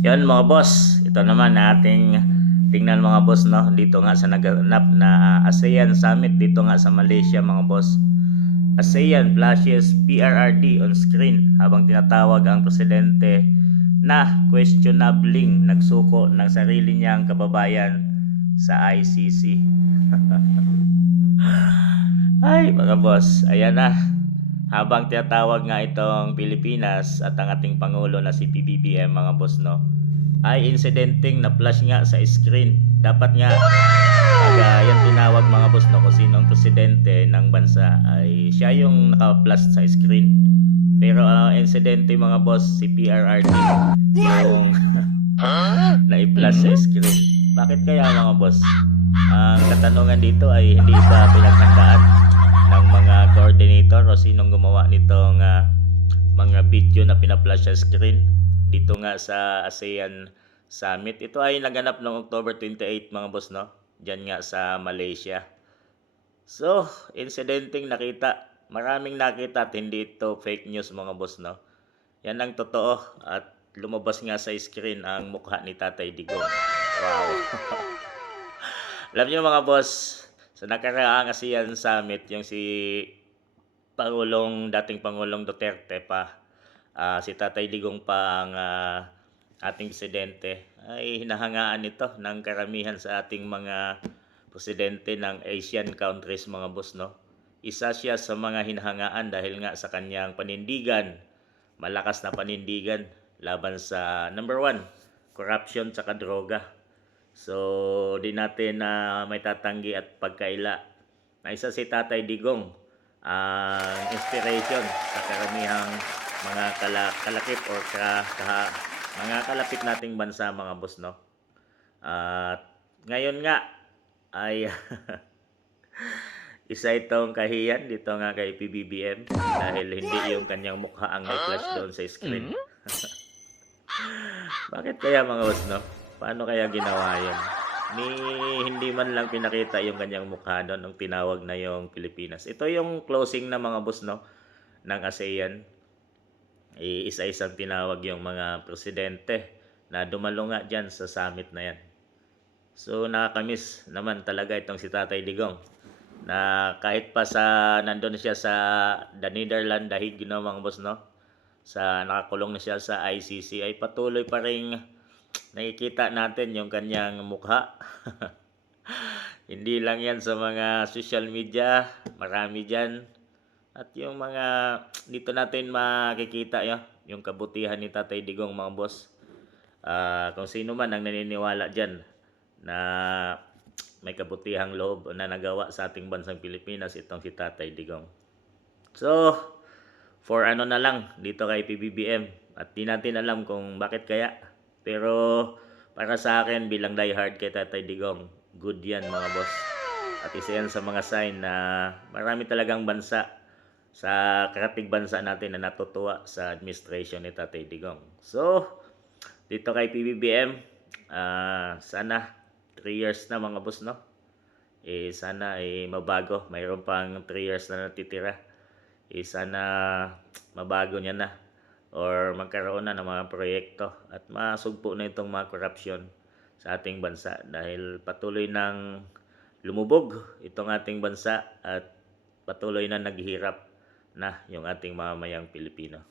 Yan mga boss, ito naman ating tingnan mga boss no. Dito nga sa naganap na ASEAN Summit dito nga sa Malaysia mga boss. ASEAN flashes PRRD on screen habang tinatawag ang presidente na questionabling nagsuko ng sarili niyang kababayan sa ICC. Ay mga boss, ayan na. Habang tinatawag nga itong Pilipinas at ang ating Pangulo na si PBBM mga boss no, ay incidenteng na flash nga sa screen. Dapat nga pag ah, yan tinawag mga boss no kung sinong presidente ng bansa ay siya yung naka-flash sa screen. Pero ang incidente mga boss si PRRD yung na-flash sa screen. Bakit kaya mga boss? Ang katanungan dito ay hindi ba pinaghandaan ng mga coordinator o sinong gumawa nitong ah, mga video na pina-flash sa screen dito nga sa ASEAN Summit. Ito ay naganap noong October 28 mga boss no. Diyan nga sa Malaysia. So, incidenteng nakita. Maraming nakita at hindi ito fake news mga boss no. Yan ang totoo at lumabas nga sa screen ang mukha ni Tatay Digong. Wow. Alam niyo mga boss, sa nakaraang ASEAN Summit, yung si Pangulong, dating Pangulong Duterte pa, ah, si Tatay Digong pa ang ah, ating presidente, ay hinahangaan ito ng karamihan sa ating mga presidente ng Asian countries mga boss no. Isa siya sa mga hinahangaan dahil nga sa kanyang panindigan, malakas na panindigan laban sa number one, corruption tsaka droga. So, di natin na may tatanggi at pagkaila na isa si Tatay Digong ang inspiration sa karamihang mga kala, kalakip or ka, kaha- mga kalapit nating bansa mga boss no. At ngayon nga ay isa itong kahiyan dito nga kay PBBM dahil hindi yung kanyang mukha ang na-flash doon sa screen. Bakit kaya mga boss no? Paano kaya ginawa yun? Ni hindi man lang pinakita yung kanyang mukha doon nung tinawag na yung Pilipinas. Ito yung closing na mga boss no ng ASEAN. I- Isa-isang tinawag yung mga presidente na dumalo nga dyan sa summit na yan. So nakakamiss naman talaga itong si Tatay Digong na kahit pa sa nandun siya sa the Netherlands dahil ginawa mga boss no sa nakakulong na siya sa ICC ay patuloy pa rin nakikita natin yung kanyang mukha. Hindi lang yan sa mga social media, marami dyan. At yung mga, dito natin makikita ya, yung kabutihan ni Tatay Digong mga boss. Ah, kung sino man ang naniniwala dyan na may kabutihang loob na nagawa sa ating bansang Pilipinas, itong si Tatay Digong. So, for ano na lang dito kay PBBM at di natin alam kung bakit kaya pero para sa akin bilang diehard kay Tatay Digong good yan mga boss. At isa yan sa mga sign na marami talagang bansa sa karating bansa natin na natutuwa sa administration ni Tatay Digong. So dito kay PBBM ah, sana 3 years na mga boss no? Eh sana eh mabago. Mayroon pang 3 years na natitira. Eh sana mabago niya na or magkaroon na ng mga proyekto at masugpo na itong mga corruption sa ating bansa dahil patuloy nang lumubog itong ating bansa at patuloy na naghihirap na yung ating mamamayang Pilipino.